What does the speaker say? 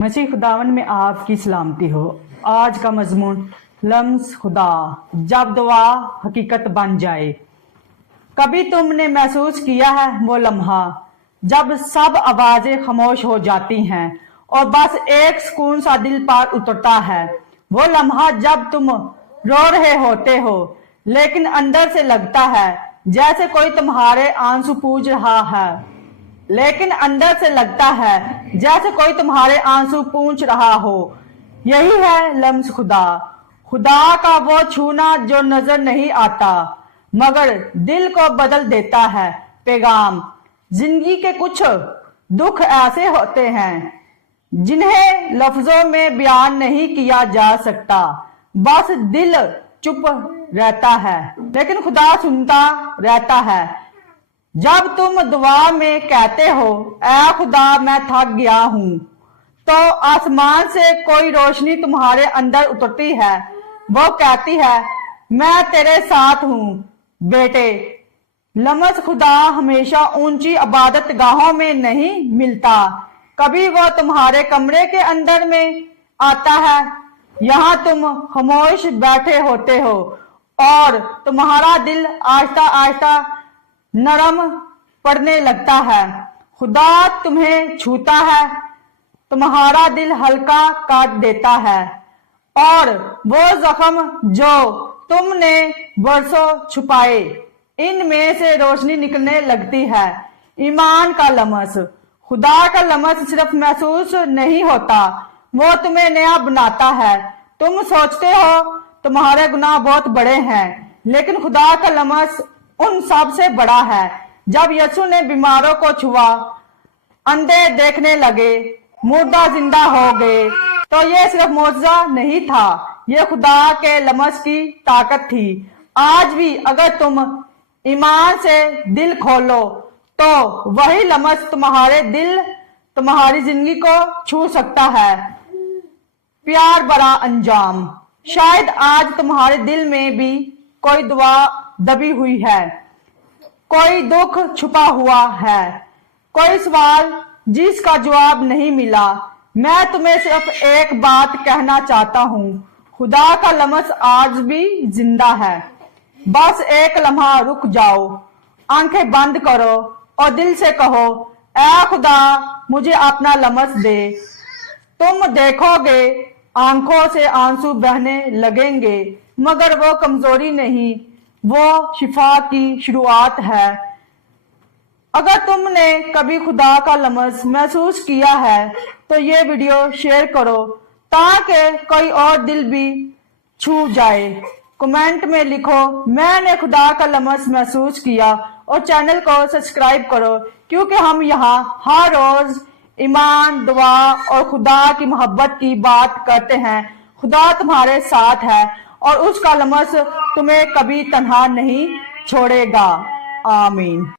मसीह खुदावन में आपकी सलामती हो। आज का मजमून लम्स खुदा, जब दुआ हकीकत बन जाए। कभी तुमने महसूस किया है वो लम्हा जब सब आवाजें खामोश हो जाती हैं और बस एक सुकून सा दिल पर उतरता है। वो लम्हा जब तुम रो रहे होते हो लेकिन अंदर से लगता है जैसे कोई तुम्हारे आंसू पूछ रहा है जैसे कोई तुम्हारे आंसू पूछ रहा हो। यही है लम्स खुदा, खुदा का वो छूना जो नजर नहीं आता मगर दिल को बदल देता है। पैगाम, जिंदगी के कुछ दुख ऐसे होते हैं जिन्हें लफ्जों में बयान नहीं किया जा सकता, बस दिल चुप रहता है लेकिन खुदा सुनता रहता है। जब तुम दुआ में कहते हो ऐ खुदा मैं थक गया हूं, तो आसमान से कोई रोशनी तुम्हारे अंदर उतरती है। वो कहती है मैं तेरे साथ हूं बेटे। लम्स खुदा हमेशा ऊंची इबादत गाहों में नहीं मिलता, कभी वो तुम्हारे कमरे के अंदर में आता है। यहाँ तुम खामोश बैठे होते हो और तुम्हारा दिल आहिस्ता आहिस्ता नरम पड़ने लगता है। खुदा तुम्हें छूता है, तुम्हारा दिल हल्का काट देता है और वो जख्म जो तुमने बरसों छुपाए इनमें से रोशनी निकलने लगती है। ईमान का लम्स, खुदा का लम्स सिर्फ महसूस नहीं होता, वो तुम्हें नया बनाता है। तुम सोचते हो तुम्हारे गुनाह बहुत बड़े हैं लेकिन खुदा का लम्स उन सब से बड़ा है। जब यीशु ने बीमारों को छुआ, अंधे देखने लगे, मुर्दा जिंदा हो गए, तो ये सिर्फ मौजज़ा नहीं था, ये खुदा के लम्स की ताकत थी। आज भी अगर तुम ईमान से दिल खोलो तो वही लम्स तुम्हारी जिंदगी को छू सकता है। प्यार बड़ा अंजाम, शायद आज तुम्हारे दिल में भी कोई दुआ दबी हुई है, कोई दुख छुपा हुआ है, कोई सवाल जिसका जवाब नहीं मिला। मैं तुम्हें सिर्फ एक बात कहना चाहता हूँ, खुदा का लम्स आज भी जिंदा है। बस एक लम्हा रुक जाओ, आंखें बंद करो और दिल से कहो ऐ खुदा मुझे अपना लम्स दे। तुम देखोगे आंखों से आंसू बहने लगेंगे मगर वो कमजोरी नहीं, वो शिफा की शुरुआत है। अगर तुमने कभी खुदा का लम्स महसूस किया है तो ये वीडियो शेयर करो ताकि कोई और दिल भी छू जाए। कमेंट में लिखो मैंने खुदा का लम्स महसूस किया और चैनल को सब्सक्राइब करो क्योंकि हम यहाँ हर रोज ईमान, दुआ और खुदा की मोहब्बत की बात करते हैं। खुदा तुम्हारे साथ है और उसका लम्स तुम्हें कभी तन्हा नहीं छोड़ेगा। आमीन।